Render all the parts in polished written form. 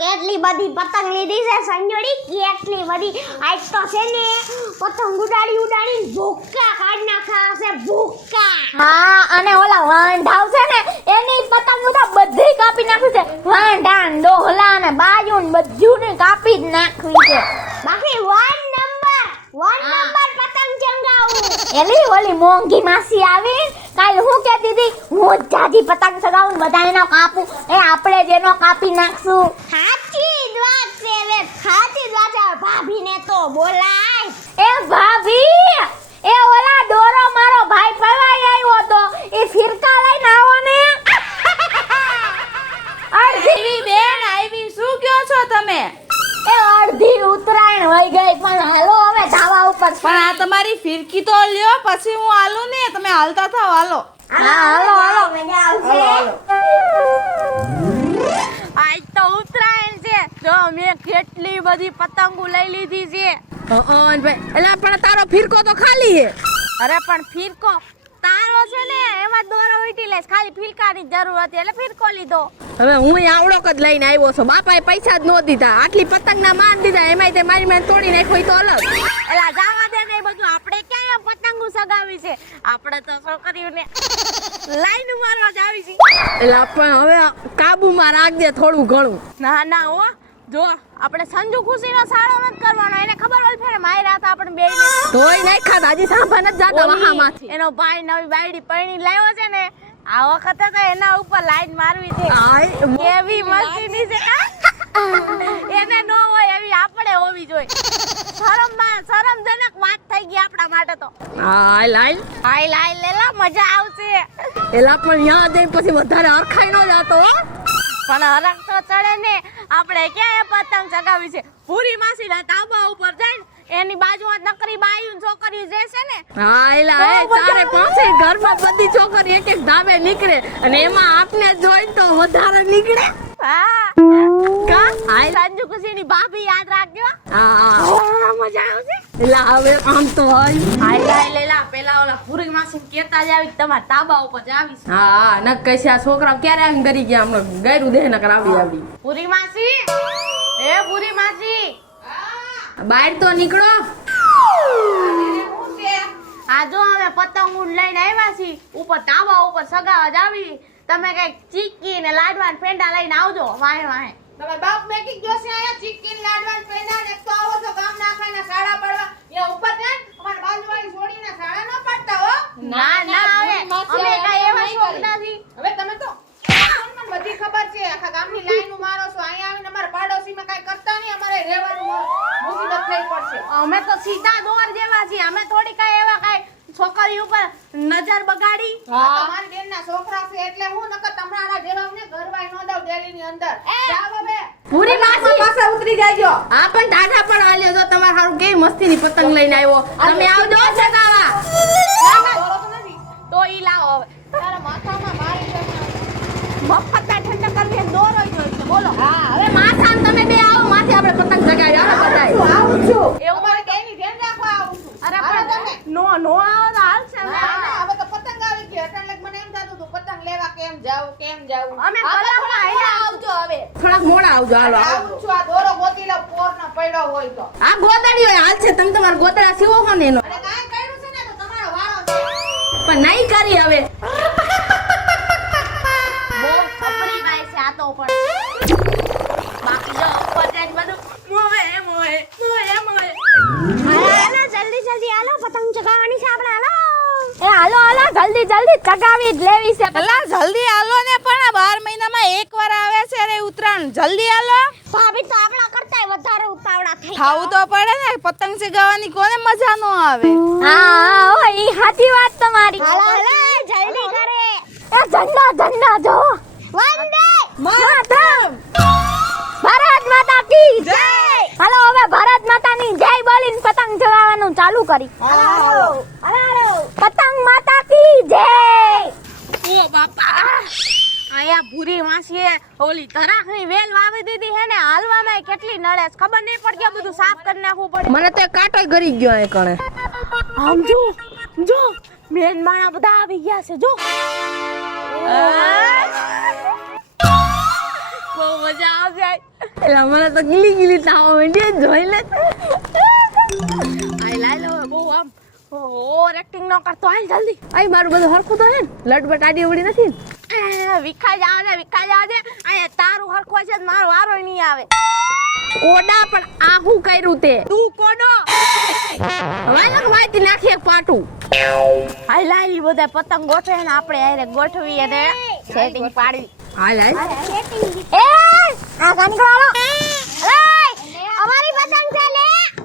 કેટલી બધી પતંગ લીધી છે સંજોડી, કેટલી બધી. આજ તો છે ને પતંગ ઉડાડી ભૂક્કા કાઢી નાખ્યા છે, ભૂક્કા. હા, અને ઓલા વાંઢાવ છે ને એની પતંગ તો બધી કાપી નાખી છે. વાંઢા ને ડોહલા ને બાજુ ને બધું ને કાપી જ નાખી છે. બાકી વન નંબર પતંગ ચંગાવું. એલી ઓલી મોંઘી માસી આવી કાલ હું કહેતી હતી, હું જાજી પતંગ ચગાવું બધા એનો કાપું, એ આપણે જેનો કાપી નાખશું. સાચી જ વાત છે, વે સાચી જ વાત છે. ભાભીને તો બોલાય. એ ભાભી, એ ઓલા દોરો મારો ભાઈ પવાઈ આવ્યો તો એ ફિરકા લઈને આવો ને. અડધી બેન આવી, શું કહો છો તમે? એ અડધી ઉતરાયણ વઈ ગઈ પણ હાલો હવે ધાવા ઉપર. પણ આ તમારી ફિરકી તો લ્યો, પછી હું હાલું ને, તમે હાલતા થાવ. હાલો હા હાલો મજા આવશે. આજ તો ઉતરાયણ છે, જો મેં કેટલી બધી પતંગો લઈ લીધી છે. એલા પણ તારો ફિરકો તો ખાલી હે. અરે પણ ફિરકો તારો છે ને, એમાં દોરો વીટી લેસ, ખાલી ફિરકાની જરૂર હતી એટલે ફિરકો લીધો. હવે હું આવડોક જ લઈને આવ્યો છું. બાપાએ પૈસા જ નો દીધા, આટલી પતંગ ના માર દીધા, એમાંય તે મારી મારી તોડી નાખ્યો તો અલગ. એલા જાવા દે ને, એ બધું આપણે ક્યાં પતંગો સગાવી છે, આપણે તો છોકરીઓને લાઈન મારવા જ આવી છે. એટલે પણ હવે કાબુમાં રાખજે થોડું ઘણું. ના ના હો, જો આપણે સંજુ ખુશીનો સાળો નથી કરવાનો, એને ખબર હોય ફેર માર્યા હતા આપણે બેયને. તોય નહીં ખાતા, હજી સાંભા નથી જાતા વહામાંથી. એનો ભાઈ નવી બાયડી પરણી લાવ્યો છે ને, આ વખતે તો એના ઉપર લાઈન મારવી છે. કેવી મસ્તીની છે. એને નો હોય એવી આપણે હોવી જોઈએ. શરમજનક વાત થઈ ગઈ આપણા માટે તો. હા લાઈન હાય લાય લેલા, મજા આવશે. એલા પણ યાદ આવી પછી વધારે અરખાઈ નો જાતો હો. પણ હરખ તો ચડે ને, આપણે ક્યાં પતંગ ચગાવી છે. પૂરી માસીના તાબા ઉપર જઈને એની બાજુમાં નકરી બાયું છોકરીઓ જે છે ને. હા એલા એ ચારે પાંચે ઘરમાં બધી છોકરી એક એક ધાબે નીકળે અને એમાં આપને જોઈ તો વધારે નીકળે. હા કા હાય સંજુ ખુશીની ભાભી યાદ રાખજો. હા મજા આવશે. એલા હવે આમ તો હાય લાય લેલા, પેલા ઓલા પૂરી માસી કેતા જ આવી તમારા તાબા ઉપર જ આવી. હા ન કઈ આ છોકરા ક્યારે આમ કરી ગયા, હમણાં ગાયરું દેહ ન કરાવી આવી. પૂરી માસી, એ પૂરી માસી, બહાર તો નીકળો. આ જો અમે પતંગ ઉડ લઈને આવ્યા છીએ, ઉપર તાબા ઉપર સગાવા જ આવી. તમે કઈક ચીક્કી ને લાડવા ને પેંડા લઈને આવજો. વાહે વાહે તમે બાપ મેકી ગયો છે અહીંયા ચીક્કી ને લાડવા ને પેંડા ને તો આવો છો ગામ નાખાના સાડા પડવા. એ ઉપર જાય અમાર બાજુવાળી છોડીને સાડા ન પાડતા હો. ના ના હવે અમે કઈ એવા શોખ નથી. હવે તમે તો મને બધી ખબર છે, આખા ગામની લાઈન મારો છો. અહીંયા આવીને અમારા પાડોશીમાં કઈ કરતા નહીં, અમારે રહેવાનું મુસીબત થઈ પડશે. અમે તો સીધા દોર જેવા છીએ, અમે થોડી કઈ એવા કઈ છોકરી ઉપર નજર બગાડી. તમારી બેનના છોકરા છે એટલે હું નકર તમારા જેવાને ઘરવાઈ નો દઉં ડેલીની અંદર. જાવ હવે પૂરી માસી પાસે ઉતરી જાજો. હા પણ દાદા પણ આલ્યો તો તમારે હારું કેવી મસ્તીની પતંગ લઈને આવ્યો. તમે આવજો સગાવા. દોરો તો નથી. તો ઈ લાવો હવે. તારા માથામાં મારી મફતના ઠંડા કરવી દોરો જોઈએ છે. બોલો. હા હવે માથામ તમે બે આવો, માથે આપણે પતંગ ચગાવી આવો બધાય. આવું છું. એવું અમારે કઈની ધ્યાન રાખવા આવું છું. અરે હાલો પણ તમે. નો આવો તો હાલશે. ના, ના, હવે તો પતંગ આવી ગઈ. એટલે મને એમ થતું હતું પતંગ લેવા કેમ જાવું. અમે હવે પતંગ થોડા લઈને મોડા આવજો હવે. થોડાક મોડા આવજો. હાલો આવું છું. આ દોરો ગોતી લઉં પોરનો પડ્યો હોય તો. આ ગોદડી હોય હાલ છે, તમે તમારા ગોદડા સીવો છો ને એનો. અને કાંઈ કર્યું છે ને તો તમારો વારો છે. પણ નહીં કરી હવે. બહુ ખપરી ગાય છે આ તો પણ. બાકી જો ઉપર જાય બધું મોહે. હાલો જલ્દી હાલો, પતંગ ચગાવવાની છે આપણે. હાલો એ હાલો જલ્દી ચગાવી જ લેવી છે. એલા જલ્દી આલો ને, પણ આ 12 મહિનામાં એકવાર આવે છે રે ઉત્તરાયણ. જલ્દી આલો. ભાભી તો આપણા કરતાંય વધારે ઉતાવળા થઈ ખાવું તો પડે ને, પતંગ ચગાવવાની કોને મજા નો આવે. હા હો, ઈ સાચી વાત તમારી. હાલો જલ્દી કરે. એ ઝંડા જો. વંદે માતરમ. ભારત માતા કી જય. હાલો હવે ભારત માતાની જય બોલીને પતંગ ચગાવવાનું ચાલુ કરી. હાલો પતંગ માતા કી જય. ઓ બાપા, આયા ભૂરી માસીએ ઓલી તરાખની વેલ વાવી દીધી હે ને, હાલવામાં કેટલી નળે છે ખબર નહીં પડતી. આ બધું સાફ કરી નાખવું પડે. મને તો કાંટો ગરી ગયો એ કણે. આમ જો મેન માણા બધા આવી ગયા છે. જો બહુ મજા આવશે એટલે મને તો ગીલી ગીલી તાવ માંડી જોઈ લે આઈ લાઈ લો બહુ આમ ઓવર એક્ટિંગ ન કરતો હાલ જલ્દી આઈ મારું બધું હરખું તો હે ને લટબટ આડી ઉડી નથી ને? વિખાઈ જાવ ને અહીંયા તારું હરખો છે મારો વારો નહીં આવે કોડા પણ આ હું કર્યું તે તું કોડો વાલક વાઈતી નાખી એક પાટું હાલ લાઈ બધા પતંગ ગોઠવે ને આપણે હારે ગોઠવી અને સેટિંગ પાડી હાલ હાલ એ આ કામ કરો અમારી પતંગ છે લે.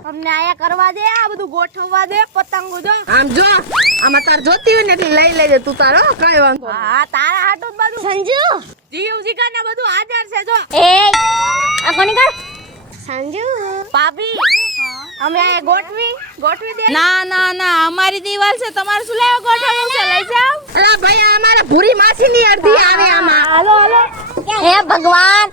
અમને આયા કરવા દે આ બધું ગોઠવવા દે પતંગો જો આમ જો આમાં તાર જોતી હોય ને એટલે લઈ લેજે તું તારો કઈ વાંધો નહીં. હા તારા હાટું જ બધું સંજુ જીવ જીગા ને બધું હાજર છે જો એ આ કોની કર સંજુ ભાભી અમે આયા ગોઠવી દે ના ના ના અમારી દિવાલ છે તમારે શું લેવા ગોઠવવું છે લઈ જાઓ અલા ભાઈ આ અમારા ભૂરી માસી ની અડધી આવે આમાં હાલો હાલો હે ભગવાન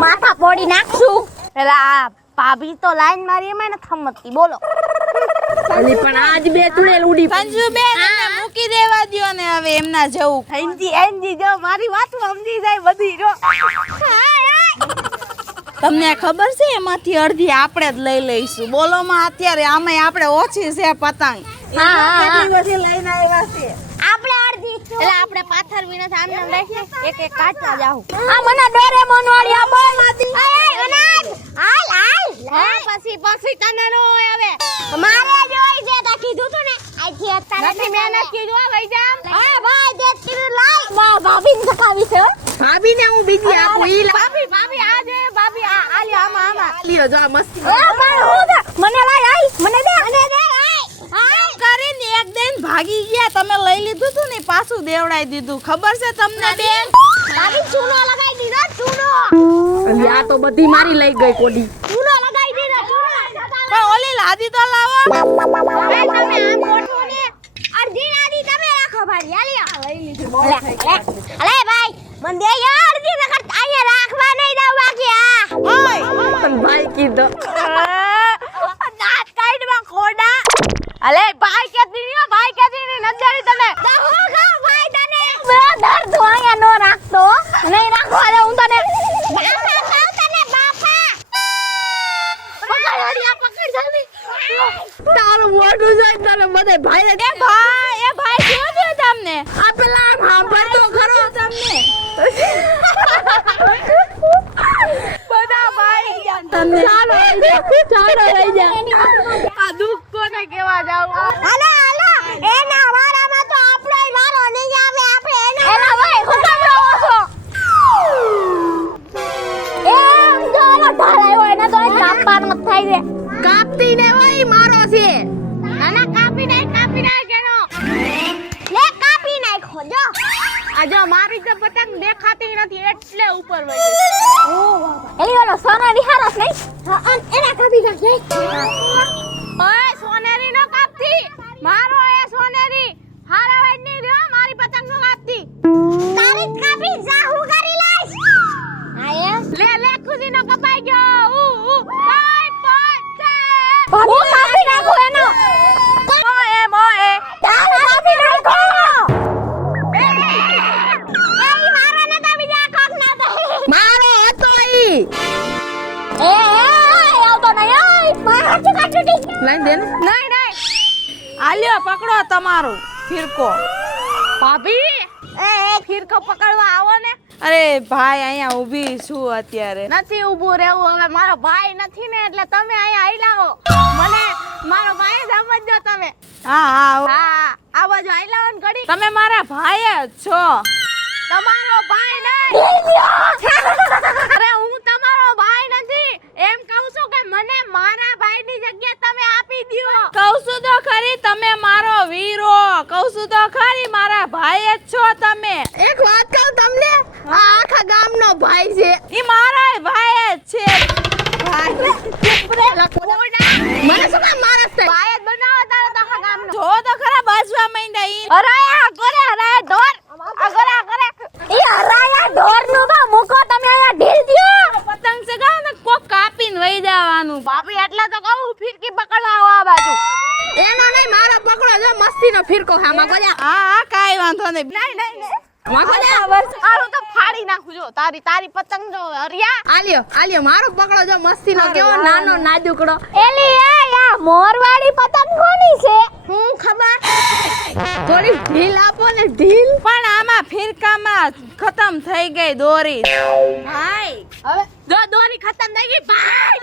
માથા પોડી નાખશું એલા ભાભી તો લાઈન મારી એમાં ને થમતી બોલો અલી પણ આજ બે તુડેલ ઉડી સંજુ બેન એમને મૂકી દેવા દ્યો ને હવે એમના જવું એનજી જો મારી વાત સમજી જાય બધી જો તમને ખબર છે એમાંથી અડધી આપણે જ લઈ લઈશું બોલો માં અત્યારે આમાં આપણે ઓછી છે પતંગ કેટલી બધી લઈને આવ્યા છે આપણે અડધી એટલે આપણે પાથર વીણે આમ નામ રાખીએ એક એક કાચા જાવ આ મને ડોરેમોન વાળી આપો હા પછી તને નો હોય હવે મારે જોઈ છે તો કીધું તું ને આથી અત્યારે નથી મહેનત કીધું આ ભાઈ જામ હા ભાઈ દેખ કીધું લાઈ ભાભીને સકાવી છે ભાભી ને હું બીજી આપું ઈ ભાભી આ જે ભાભી આ લ્યો આમાં લ્યો જો આ મસ્તી મને લાય આઈ મને દે કરીને એક દિન ભાગી ગયા તમે લઈ લીધું તું ને પાછું દેવડાઈ દીધું ખબર છે તમને બેન ભાભી ચૂનો લગાઈ દીધો ચૂનો અલી આ તો બધી મારી લઈ ગઈ કોડી ચૂનો લગાઈ દીધો ચૂનો પણ ઓલી લાદી તો લાવો હવે તમે આમ ગોઠવો ને અડધી લાદી તમે રાખો ભાઈ હાલ્યો લઈ લીધું અલે ભાઈ મને દે યાર અડધી વખત અહીંયા રાખવા નહીં દઉં બાકી આ પણ ભાઈ કીધો દાંત કાઢવા ખોડા અલે ભાઈ કેતી નહીં નજરી તને ભાઈ તને દર્દ અહીંયા નો રાખતો નહીં રાખવા દે હું તને બાપા કહું તને બાપા પકડ જલ્દી તારું મોઢું જોઈ તને બધે ભાઈ એ ભાઈ શું થયું તમને આ પેલા સાંભળતો ખરો તમને બધા ભાઈ તમને ચાલો લઈ જા આ દુઃખ કોને કેવા જાવ હાલો હાલો એના વારામાં તો આપણો વારો નહીં આવે આપણે એના ભાઈ હું કામ રહો છો એમ જો એનો ઢાળાયો એના તો કાપવાનો થાય છે કાપતી ને હોય મારો છે આના કાપી નાખ કેનો લે કાપી નાખો જો આ જો મારી તો પતંગ દેખાતી નથી એટલે ઉપર વહી એલી ઓલો સોના વિહારસ નહીં એના કાપી નાખે ઓય સોનેરી નો કાપતી મારો એ સોનેરી હારા વાઈડ ની રહ્યો મારી પતંગ નો કાપતી તારી કાપી જા હું કરી લઈશ લે ખુશી નો કપાઈ ગયો બાય પતંગ હું કાપી નાખું એનો મોએ તારે કાપી નાખો મારો ને કાપી જા કોક ના તો મારો હતો ઈ એ આવતો નહીં ઓય મારા હાથ કાઢી દી લઈ દે ને નહીં આલ્યો પકડો તમારું ફિરકો ભાભી એ ફિરકો પકડવા આવો ને અરે ભાઈ અહીંયા ઊભી છું અત્યારે નથી ઊભું રહેવું હવે મારો ભાઈ નથી ને એટલે તમે અહીંયા આઈ લાવો મને મારો ભાઈ સમજજો તમે હા હા આ બાજુ આઈ લાવો ને ઘડી તમે મારા ભાઈ જ છો તમારો ભાઈ નહીં અરે હું તમારો ભાઈ નથી એમ કહું છું કે મને મારા ભાઈની જગ્યા તમે આપી દ્યો કહું છું તો ખરી તમે મારો વીરો કહું છું તો ખરી મારા ભાઈ જ છો તમે એક વાત કહું તમને આ આખા ગામનો ભાઈ છે ઈ મારા ભાઈ જ છે મને શું કામ મારસ છે ભાઈ જ બનાવો તારા આખા ગામનો જો તો ખરા બાજવા માંડ્યા ઈ અરે આ કરે ઢોર આ કરે ઈ હરાયા ઢોરનું તો મૂકો તમે અહીંયા ઢીલ દ્યો પતંગ ચગાવો ને કોક કાપીને વહી જવાનું ભાભી એટલે તો કહું ફિરકી પકડવા આવો આ બાજુ એનો નહીં મારો પકડો જો મસ્તીનો ફિરકો હામાં ગોજા હા કાઈ વાંધો નહીં નહીં આલું તો ફાડી નાખું જો તારી પતંગ જો હરિયા આલ્યો મારો પકડો જો મસ્તીનો કેવો નાનો નાજુકડો. એલી આ મોરવાડી પતંગ કોની છે? હું ખબર થોડી ઢીલ આપો ને ઢીલ. પણ આમાં ફિરકામાં ખતમ થઈ ગઈ દોરી. ભાઈ હવે જો દોરી ખતમ થઈ ગઈ ભાઈ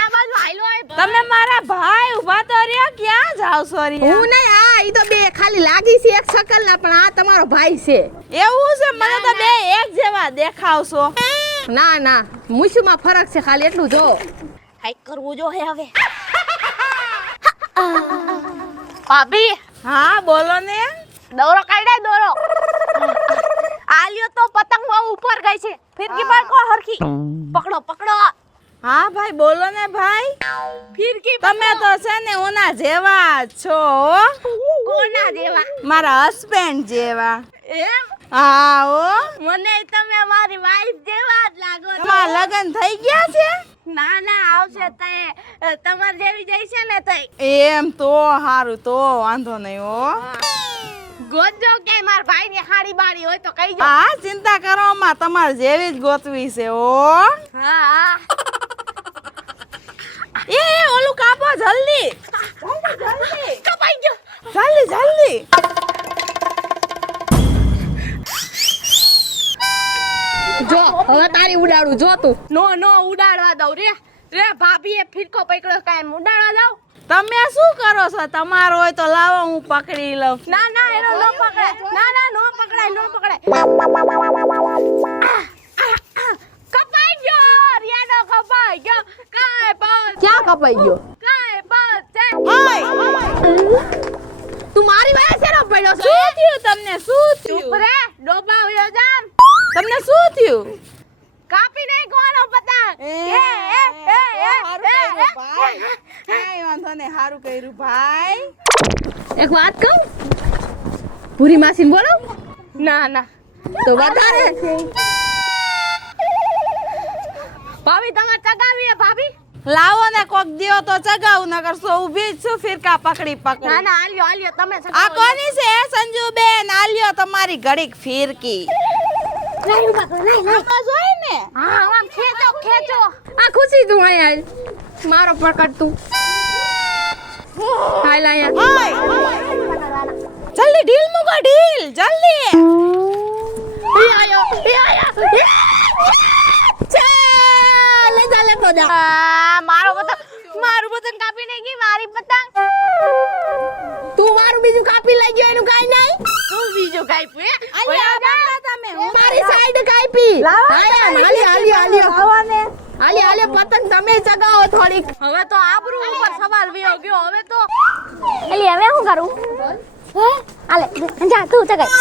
આ બાજુ હાલો. તમે મારા ભાઈ ઊભા તો રહ્યા ક્યાં જાવ છો રિયા? હું નહીં ઈ તો બે ખાલી લાગી છે એક શકલના પણ આ તમારો ભાઈ છે. એવું છે મને તો બે એક જેવા દેખાવશો. ના મૂછમાં ફરક છે ખાલી એટલું જો. કાઈ કરવું જો હે હવે. ભાભી હા બોલો ને. દોરો કાઢ્યા દોરો. આલ્યો તો પતંગ બહુ ઉપર ગઈ છે. ફિરકી પાડકો હરખી. પકડો. હા ભાઈ બોલો ને ભાઈ. ફિરકી તમે તો છે ને ઓના જેવા છો. કોના જેવા? મારા હસબન્ડ જેવા. એમ? હા ઓ મને તમે મારી વાઈફ જેવા જ લાગો છો. તમારા લગન થઈ ગયા છે? ના આવશે તે તમાર જેવી જઈ છે ને તે. એમ તો હારું તો વાંધો નહીં હો. ગોતજો કે માર ભાઈ ની હાડી બાડી હોય તો કહીજો. હા ચિંતા કરો માં તમાર જેવી જ ગોતવી છે હો. હા એ ઓલું કાપો જલ્દી કપાઈ ગયો. જલ્દી જો હવે તારી ઉડાડું જો તું. નો ઉડાડવા દઉં રે ભાભીએ ફિરકો પકડ્યો કાઈ ઉડાડવા દઉં. તમે શું કરો છો? તમારો હોય તો લાવો હું પકડી લઉં. ના એનો નો પકડાય. નો પકડાય. કપાઈ ગયો રિયાનો કપાઈ ગયો. ક્યાં કપાઈ ગયો? તું મારી વાય છે ને પડ્યો છે. શું થયું તમને? શું થયું? ચૂપ રે ડોબા હોયો જામ. તમને શું થયું? કાપી નહીં કોનો પતંગ. કાઈ વાંધો નહીં હારું કર્યું ભાઈ. એક વાત કહું પૂરી માસીને બોલો. ના તો વધારે ભાભી તમે ચગાવી ભાભી. લાવો ને કોક દિયો તો ચગાવું નકર સો ઊભી જ છું ફિરકા પકડી. ના આલ્યો તમે આ કોની છે સંજુ બેન? આલ્યો તમારી ઘડીક ફિરકી. જોઈ ને હા આમ ખેંચો. આ ખુશી તું અહીંયા મારો પકડ તું. હાલ અહીંયા જલ્દી ઢીલ મૂકો ઢીલ જલ્દી. મારું પતંગ કાપી નહીં ગઈ મારી પતંગ. તું મારું બીજું કાપી લઈ ગયો એનું કાઈ નહીં. તું બીજું કાપ્યું તમે મારી સાઈડ કાપી. હાલી પતંગ તમે ચગાવો થોડીક. હવે તો આબરૂ ઉપર સવાલ વિયો ગયો. હવે તો એલી હવે શું કરું? આલે જા તું ચગાઈ.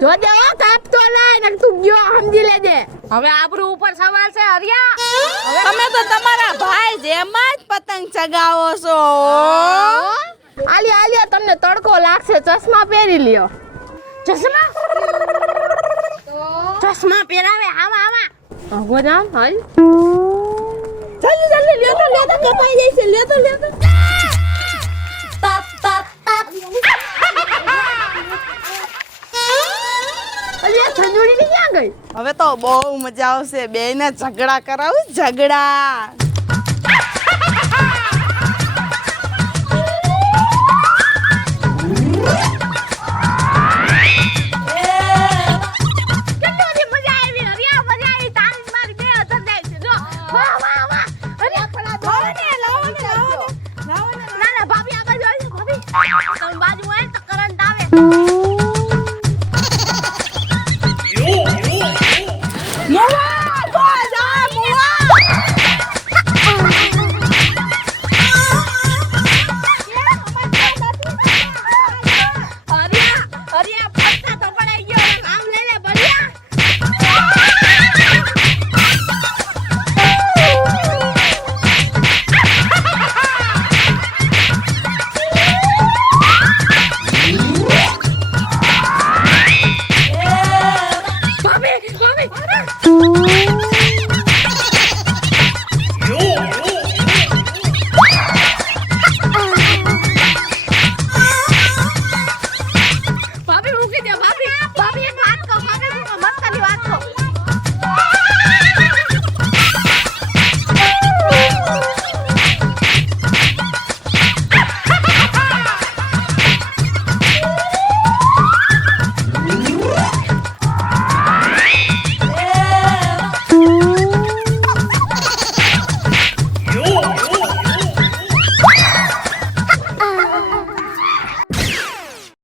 જો દે કાપતો લાય ને તું ગયો સમજી લેજે. હવે આબરૂ ઉપર સવાલ છે હરિયા. તમે તો તમારા ભાઈ જેમ જ પતંગ ચગાવો છો. આલિયા તમને તડકો લાગશે ચશ્મા પહેરી લ્યો. ચશ્મા પહેરાવે આમાં આવો જામ હાલ જલ્દી લ્યો તો કપાઈ જઈશે. લ્યો તો અલ્યા સંજોડી ની ક્યાં ગઈ? હવે તો બહુ મજા આવશે. બેને ઝઘડા કરાવું ઝઘડા. બાજુ હોય તો કરંટ આવે.